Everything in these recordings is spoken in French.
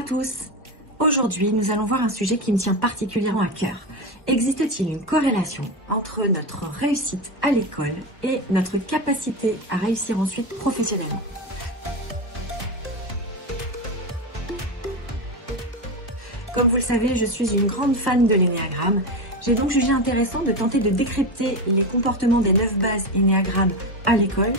à tous. Aujourd'hui, nous allons voir un sujet qui me tient particulièrement à cœur. Existe-t-il une corrélation entre notre réussite à l'école et notre capacité à réussir ensuite professionnellement ? Comme vous le savez, je suis une grande fan de l'énéagramme. J'ai donc jugé intéressant de tenter de décrypter les comportements des 9 bases énéagrammes à l'école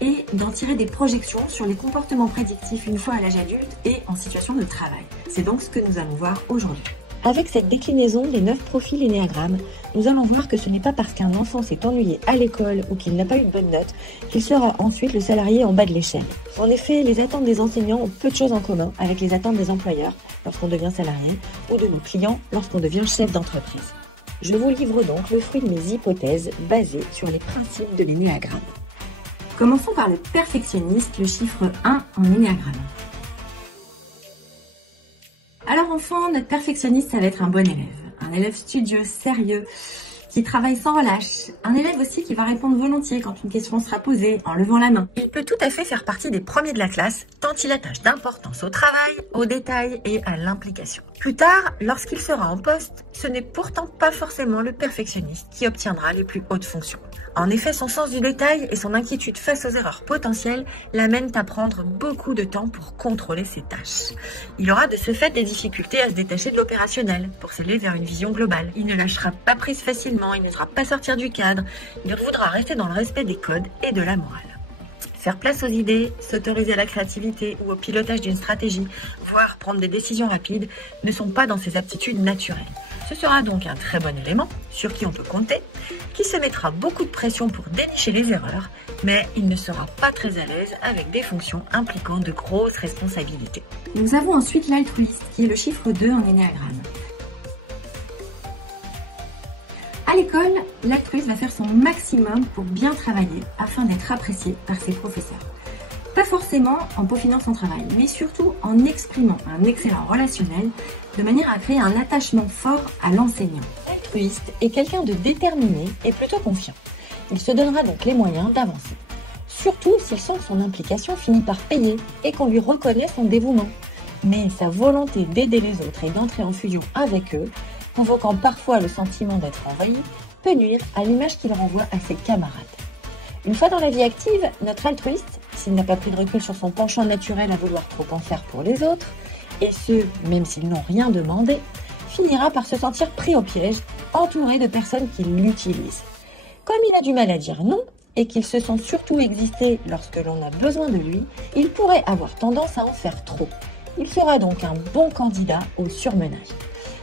et d'en tirer des projections sur les comportements prédictifs une fois à l'âge adulte et en situation de travail. C'est donc ce que nous allons voir aujourd'hui. Avec cette déclinaison des 9 profils énéagrammes, nous allons voir que ce n'est pas parce qu'un enfant s'est ennuyé à l'école ou qu'il n'a pas eu de bonnes notes qu'il sera ensuite le salarié en bas de l'échelle. En effet, les attentes des enseignants ont peu de choses en commun avec les attentes des employeurs lorsqu'on devient salarié ou de nos clients lorsqu'on devient chef d'entreprise. Je vous livre donc le fruit de mes hypothèses basées sur les principes de l'énéagramme. Commençons par le perfectionniste, le chiffre 1 en énéagramme. Alors enfant, notre perfectionniste, ça va être un bon élève. Un élève studieux, sérieux, qui travaille sans relâche. Un élève aussi qui va répondre volontiers quand une question sera posée, en levant la main. Il peut tout à fait faire partie des premiers de la classe, tant il attache d'importance au travail, aux détails et à l'implication. Plus tard, lorsqu'il sera en poste, ce n'est pourtant pas forcément le perfectionniste qui obtiendra les plus hautes fonctions. En effet, son sens du détail et son inquiétude face aux erreurs potentielles l'amènent à prendre beaucoup de temps pour contrôler ses tâches. Il aura de ce fait des difficultés à se détacher de l'opérationnel pour s'élever vers une vision globale. Il ne lâchera pas prise facilement, il n'osera pas sortir du cadre, il voudra rester dans le respect des codes et de la morale. Faire place aux idées, s'autoriser à la créativité ou au pilotage d'une stratégie, voire prendre des décisions rapides, ne sont pas dans ses aptitudes naturelles. Ce sera donc un très bon élément, sur qui on peut compter, qui se mettra beaucoup de pression pour dénicher les erreurs, mais il ne sera pas très à l'aise avec des fonctions impliquant de grosses responsabilités. Nous avons ensuite l'altruiste, qui est le chiffre 2 en énéagramme. À l'école, l'altruiste va faire son maximum pour bien travailler afin d'être apprécié par ses professeurs. Pas forcément en peaufinant son travail, mais surtout en exprimant un excellent relationnel de manière à créer un attachement fort à l'enseignant. L'altruiste est quelqu'un de déterminé et plutôt confiant. Il se donnera donc les moyens d'avancer. Surtout s'il sent que son implication finit par payer et qu'on lui reconnaît son dévouement. Mais sa volonté d'aider les autres et d'entrer en fusion avec eux, provoquant parfois le sentiment d'être envahi, peut nuire à l'image qu'il renvoie à ses camarades. Une fois dans la vie active, notre altruiste, s'il n'a pas pris de recul sur son penchant naturel à vouloir trop en faire pour les autres, et ce, même s'ils n'ont rien demandé, finira par se sentir pris au piège, entouré de personnes qui l'utilisent. Comme il a du mal à dire non, et qu'il se sent surtout exister lorsque l'on a besoin de lui, il pourrait avoir tendance à en faire trop. Il sera donc un bon candidat au surmenage.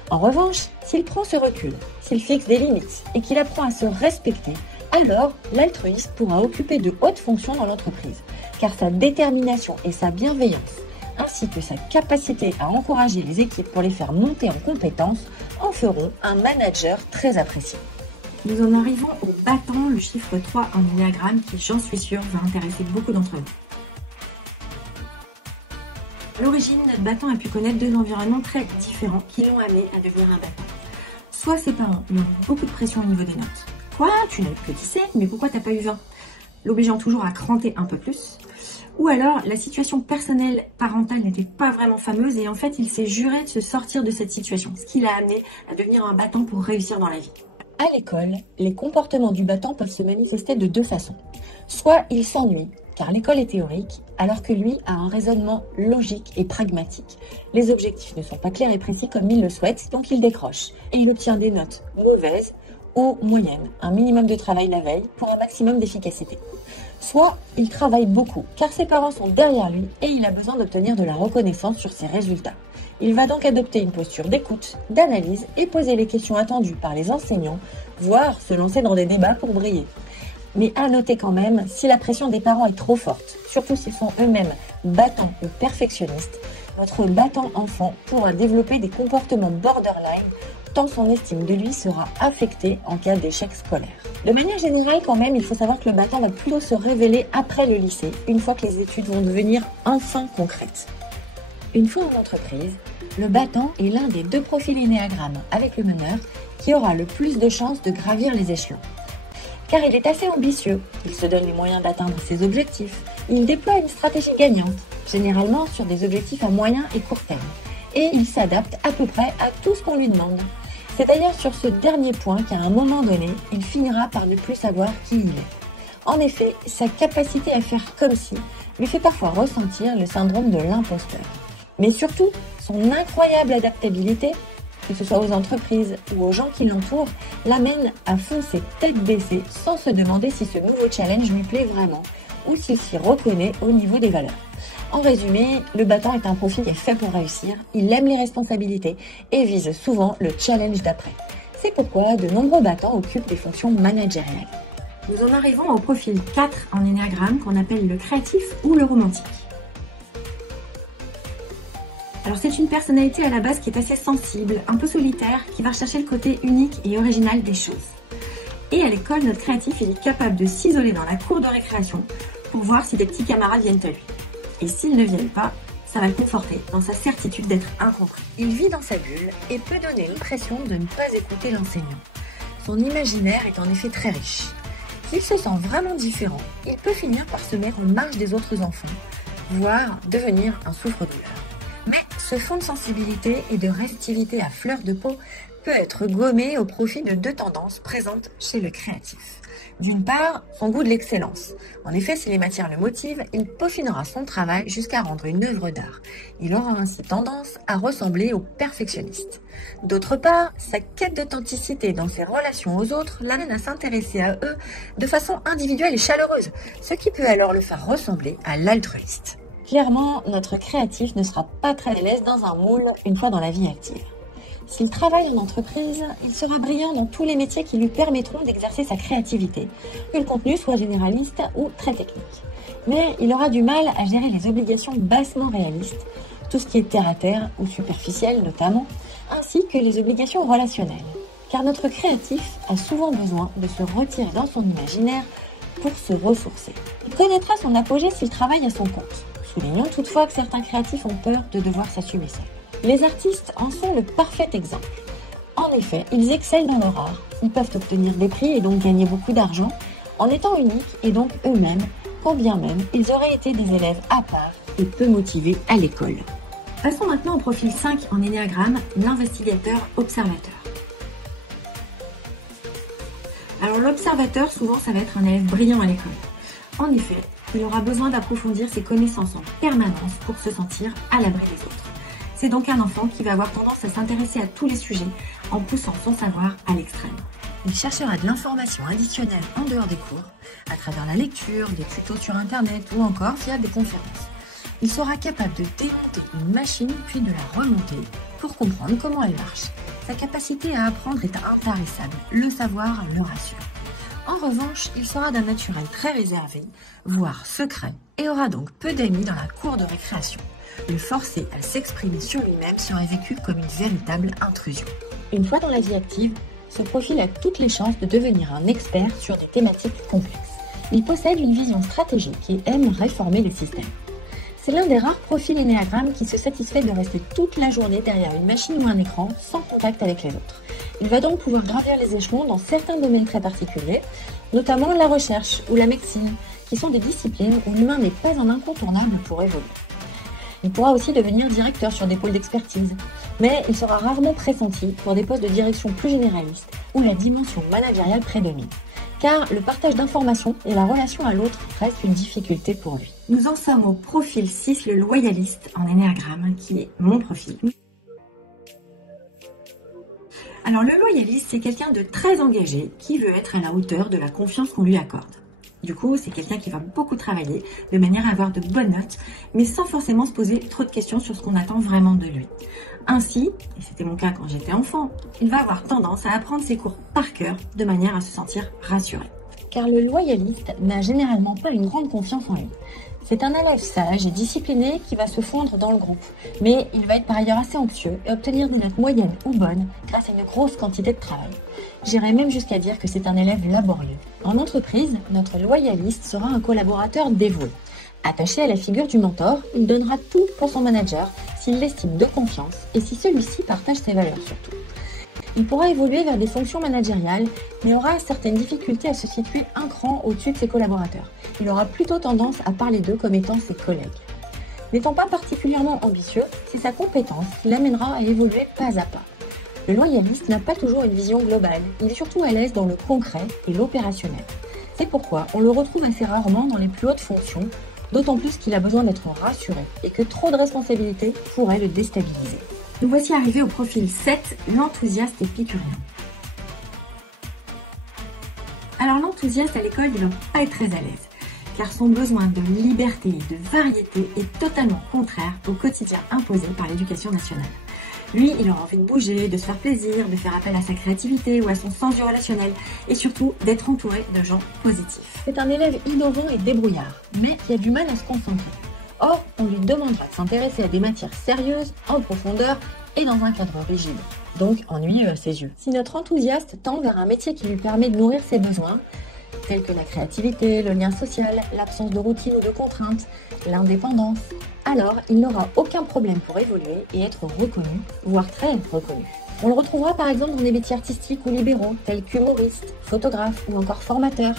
En revanche, s'il prend ce recul, s'il fixe des limites et qu'il apprend à se respecter, alors l'altruiste pourra occuper de hautes fonctions dans l'entreprise, car sa détermination et sa bienveillance, ainsi que sa capacité à encourager les équipes pour les faire monter en compétences, en feront un manager très apprécié. Nous en arrivons au battant, le chiffre 3 en énéagramme, qui, j'en suis sûre, va intéresser beaucoup d'entre vous. À l'origine, notre battant a pu connaître deux environnements très différents qui l'ont amené à devenir un battant. Soit ses parents lui ont mis beaucoup de pression au niveau des notes. Quoi ? Tu n'as eu que 17, mais pourquoi t'as pas eu 20 ? L'obligeant toujours à cranter un peu plus. Ou alors, la situation personnelle parentale n'était pas vraiment fameuse et en fait, il s'est juré de se sortir de cette situation, ce qui l'a amené à devenir un battant pour réussir dans la vie. À l'école, les comportements du battant peuvent se manifester de deux façons. Soit il s'ennuie, car l'école est théorique, alors que lui a un raisonnement logique et pragmatique. Les objectifs ne sont pas clairs et précis comme il le souhaite, donc il décroche. Et il obtient des notes mauvaises ou moyennes, un minimum de travail la veille pour un maximum d'efficacité. Soit il travaille beaucoup, car ses parents sont derrière lui et il a besoin d'obtenir de la reconnaissance sur ses résultats. Il va donc adopter une posture d'écoute, d'analyse et poser les questions attendues par les enseignants, voire se lancer dans des débats pour briller. Mais à noter quand même, si la pression des parents est trop forte, surtout s'ils sont eux-mêmes battants ou perfectionnistes, notre battant enfant pourra développer des comportements borderline, tant son estime de lui sera affectée en cas d'échec scolaire. De manière générale quand même, il faut savoir que le battant va plutôt se révéler après le lycée, une fois que les études vont devenir enfin concrètes. Une fois en entreprise, le battant est l'un des deux profils énéagrammes avec le meneur qui aura le plus de chances de gravir les échelons. Car il est assez ambitieux, il se donne les moyens d'atteindre ses objectifs, il déploie une stratégie gagnante, généralement sur des objectifs à moyen et court terme. et il s'adapte à peu près à tout ce qu'on lui demande. C'est d'ailleurs sur ce dernier point qu'à un moment donné, il finira par ne plus savoir qui il est. En effet, sa capacité à faire comme si lui fait parfois ressentir le syndrome de l'imposteur. Mais surtout, son incroyable adaptabilité, que ce soit aux entreprises ou aux gens qui l'entourent, l'amène à foncer tête baissée sans se demander si ce nouveau challenge lui plaît vraiment ou s'il s'y reconnaît au niveau des valeurs. En résumé, le battant est un profil qui est fait pour réussir, il aime les responsabilités et vise souvent le challenge d'après. C'est pourquoi de nombreux battants occupent des fonctions managériales. Nous en arrivons au profil 4 en énéagramme qu'on appelle le créatif ou le romantique. Alors c'est une personnalité à la base qui est assez sensible, un peu solitaire, qui va rechercher le côté unique et original des choses. Et à l'école, notre créatif, il est capable de s'isoler dans la cour de récréation pour voir si des petits camarades viennent à lui. Et s'ils ne viennent pas, ça va le conforter dans sa certitude d'être incompris. Il vit dans sa bulle et peut donner l'impression de ne pas écouter l'enseignant. Son imaginaire est en effet très riche. S'il se sent vraiment différent, il peut finir par se mettre en marge des autres enfants, voire devenir un souffre-douleur. Mais ce fond de sensibilité et de réactivité à fleur de peau peut être gommé au profit de deux tendances présentes chez le créatif. D'une part, son goût de l'excellence. En effet, si les matières le motivent, il peaufinera son travail jusqu'à rendre une œuvre d'art. Il aura ainsi tendance à ressembler au perfectionniste. D'autre part, sa quête d'authenticité dans ses relations aux autres l'amène à s'intéresser à eux de façon individuelle et chaleureuse, ce qui peut alors le faire ressembler à l'altruiste. Clairement, notre créatif ne sera pas très à l'aise dans un moule une fois dans la vie active. S'il travaille en entreprise, il sera brillant dans tous les métiers qui lui permettront d'exercer sa créativité, que le contenu soit généraliste ou très technique. Mais il aura du mal à gérer les obligations bassement réalistes, tout ce qui est terre à terre ou superficiel notamment, ainsi que les obligations relationnelles. Car notre créatif a souvent besoin de se retirer dans son imaginaire pour se ressourcer. Il connaîtra son apogée s'il travaille à son compte. Soulignons toutefois que certains créatifs ont peur de devoir s'assumer seuls. Les artistes en sont le parfait exemple. En effet, ils excellent dans leur art, ils peuvent obtenir des prix et donc gagner beaucoup d'argent, en étant uniques et donc eux-mêmes, quand bien même ils auraient été des élèves à part et peu motivés à l'école. Passons maintenant au profil 5 en énéagramme, l'investigateur-observateur. Alors l'observateur, souvent ça va être un élève brillant à l'école. En effet, il aura besoin d'approfondir ses connaissances en permanence pour se sentir à l'abri des autres. C'est donc un enfant qui va avoir tendance à s'intéresser à tous les sujets en poussant son savoir à l'extrême. Il cherchera de l'information additionnelle en dehors des cours, à travers la lecture, des tutos sur internet ou encore via des conférences. Il sera capable de démonter une machine puis de la remonter pour comprendre comment elle marche. Sa capacité à apprendre est intarissable, le savoir le rassure. En revanche, il sera d'un naturel très réservé, voire secret, et aura donc peu d'amis dans la cour de récréation. Le forcer à s'exprimer sur lui-même serait vécu comme une véritable intrusion. Une fois dans la vie active, ce profil a toutes les chances de devenir un expert sur des thématiques complexes. Il possède une vision stratégique et aime réformer le système. C'est l'un des rares profils énéagrammes qui se satisfait de rester toute la journée derrière une machine ou un écran sans contact avec les autres. Il va donc pouvoir gravir les échelons dans certains domaines très particuliers, notamment la recherche ou la médecine, qui sont des disciplines où l'humain n'est pas un incontournable pour évoluer. Il pourra aussi devenir directeur sur des pôles d'expertise, mais il sera rarement pressenti pour des postes de direction plus généralistes où la dimension managériale prédomine, car le partage d'informations et la relation à l'autre reste une difficulté pour lui. Nous en sommes au profil 6, le loyaliste en énéagramme, qui est mon profil. Alors le loyaliste, c'est quelqu'un de très engagé qui veut être à la hauteur de la confiance qu'on lui accorde. Du coup, c'est quelqu'un qui va beaucoup travailler de manière à avoir de bonnes notes, mais sans forcément se poser trop de questions sur ce qu'on attend vraiment de lui. Ainsi, et c'était mon cas quand j'étais enfant, il va avoir tendance à apprendre ses cours par cœur de manière à se sentir rassuré. Car le loyaliste n'a généralement pas une grande confiance en lui. C'est un élève sage et discipliné qui va se fondre dans le groupe, mais il va être par ailleurs assez anxieux et obtenir des notes moyennes ou bonnes grâce à une grosse quantité de travail. J'irais même jusqu'à dire que c'est un élève laborieux. En entreprise, notre loyaliste sera un collaborateur dévoué. Attaché à la figure du mentor, il donnera tout pour son manager s'il l'estime de confiance et si celui-ci partage ses valeurs surtout. Il pourra évoluer vers des fonctions managériales, mais aura certaines difficultés à se situer un cran au-dessus de ses collaborateurs. Il aura plutôt tendance à parler d'eux comme étant ses collègues. N'étant pas particulièrement ambitieux, c'est sa compétence qui l'amènera à évoluer pas à pas. Le loyaliste n'a pas toujours une vision globale, il est surtout à l'aise dans le concret et l'opérationnel. C'est pourquoi on le retrouve assez rarement dans les plus hautes fonctions, d'autant plus qu'il a besoin d'être rassuré et que trop de responsabilités pourraient le déstabiliser. Nous voici arrivés au profil 7, l'enthousiaste épicurien. Alors l'enthousiaste à l'école, il ne va pas être très à l'aise, car son besoin de liberté et de variété est totalement contraire au quotidien imposé par l'éducation nationale. Lui, il aura envie de bouger, de se faire plaisir, de faire appel à sa créativité ou à son sens du relationnel, et surtout d'être entouré de gens positifs. C'est un élève innovant et débrouillard, mais qui a du mal à se concentrer. Or, on lui demandera de s'intéresser à des matières sérieuses, en profondeur et dans un cadre rigide, donc ennuyeux à ses yeux. Si notre enthousiaste tend vers un métier qui lui permet de nourrir ses besoins, tels que la créativité, le lien social, l'absence de routine ou de contraintes, l'indépendance, alors il n'aura aucun problème pour évoluer et être reconnu, voire très reconnu. On le retrouvera par exemple dans des métiers artistiques ou libéraux, tels qu'humoriste, photographe ou encore formateur.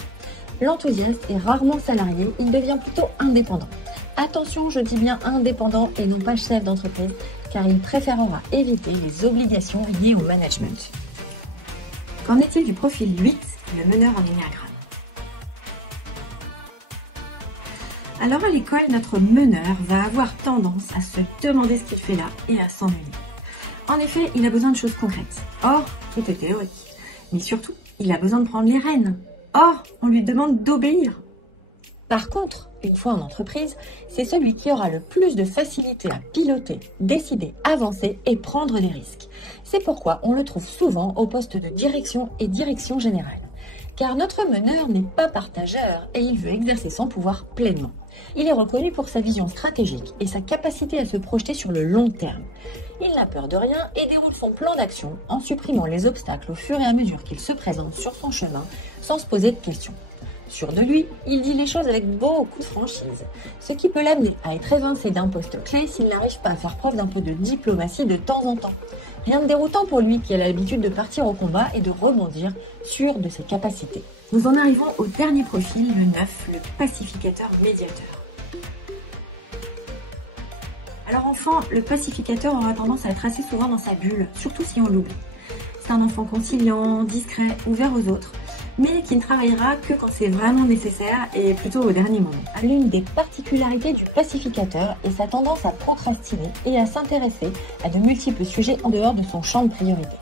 L'enthousiaste est rarement salarié, il devient plutôt indépendant. Attention, je dis bien indépendant et non pas chef d'entreprise, car il préférera éviter les obligations liées au management. Qu'en est-il du profil 8, le meneur en énéagramme? Alors à l'école, notre meneur va avoir tendance à se demander ce qu'il fait là et à s'ennuyer. En effet, il a besoin de choses concrètes. Or, tout est théorique. Mais surtout, il a besoin de prendre les rênes. Or, on lui demande d'obéir. Par contre, une fois en entreprise, c'est celui qui aura le plus de facilité à piloter, décider, avancer et prendre des risques. C'est pourquoi on le trouve souvent au poste de direction et direction générale. Car notre meneur n'est pas partageur et il veut exercer son pouvoir pleinement. Il est reconnu pour sa vision stratégique et sa capacité à se projeter sur le long terme. Il n'a peur de rien et déroule son plan d'action en supprimant les obstacles au fur et à mesure qu'ils se présentent sur son chemin sans se poser de questions. Sûr de lui, il dit les choses avec beaucoup de franchise, ce qui peut l'amener à être évincé d'un poste clé s'il n'arrive pas à faire preuve d'un peu de diplomatie de temps en temps. Rien de déroutant pour lui qui a l'habitude de partir au combat et de rebondir, sûr de ses capacités. Nous en arrivons au dernier profil, le 9, le pacificateur médiateur. Alors enfant, le pacificateur aura tendance à être assez souvent dans sa bulle, surtout si on l'oublie. C'est un enfant conciliant, discret, ouvert aux autres, mais qui ne travaillera que quand c'est vraiment nécessaire et plutôt au dernier moment. L'une des particularités du pacificateur est sa tendance à procrastiner et à s'intéresser à de multiples sujets en dehors de son champ de priorité.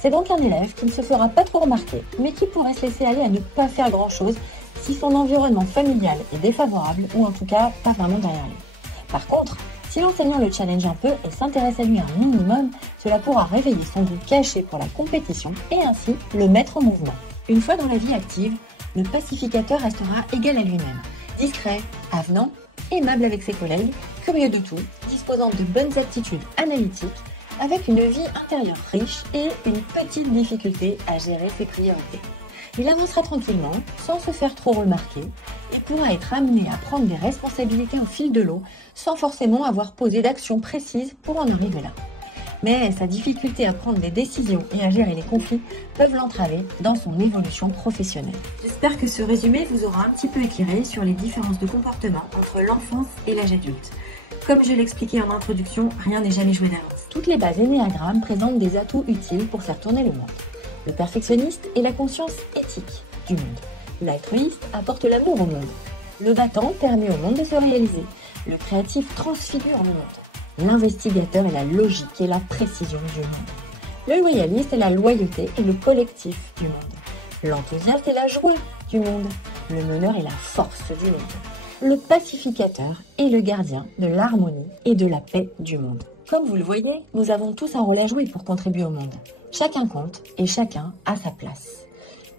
C'est donc un élève qui ne se fera pas trop remarquer, mais qui pourrait se laisser aller à ne pas faire grand-chose si son environnement familial est défavorable ou en tout cas pas vraiment derrière lui. Par contre, si l'enseignant le challenge un peu et s'intéresse à lui un minimum, cela pourra réveiller son goût caché pour la compétition et ainsi le mettre en mouvement. Une fois dans la vie active, le pacificateur restera égal à lui-même, discret, avenant, aimable avec ses collègues, curieux de tout, disposant de bonnes aptitudes analytiques, avec une vie intérieure riche et une petite difficulté à gérer ses priorités. Il avancera tranquillement, sans se faire trop remarquer, et pourra être amené à prendre des responsabilités au fil de l'eau, sans forcément avoir posé d'action précise pour en arriver là. Mais sa difficulté à prendre des décisions et à gérer les conflits peuvent l'entraver dans son évolution professionnelle. J'espère que ce résumé vous aura un petit peu éclairé sur les différences de comportement entre l'enfance et l'âge adulte. Comme je l'expliquais en introduction, rien n'est jamais joué d'avance. Toutes les bases énéagrammes présentent des atouts utiles pour faire tourner le monde. Le perfectionniste est la conscience éthique du monde. L'altruiste apporte l'amour au monde. Le battant permet au monde de se réaliser. Le créatif transfigure le monde. L'investigateur est la logique et la précision du monde. Le loyaliste est la loyauté et le collectif du monde. L'enthousiaste est la joie du monde. Le meneur est la force du monde. Le pacificateur est le gardien de l'harmonie et de la paix du monde. Comme vous le voyez, nous avons tous un rôle à jouer pour contribuer au monde. Chacun compte et chacun a sa place.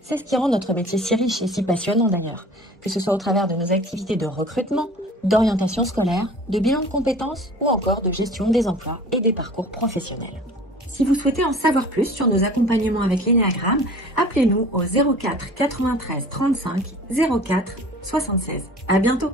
C'est ce qui rend notre métier si riche et si passionnant d'ailleurs, que ce soit au travers de nos activités de recrutement, d'orientation scolaire, de bilan de compétences ou encore de gestion des emplois et des parcours professionnels. Si vous souhaitez en savoir plus sur nos accompagnements avec l'énéagramme, appelez-nous au 04 93 35 04 76. À bientôt!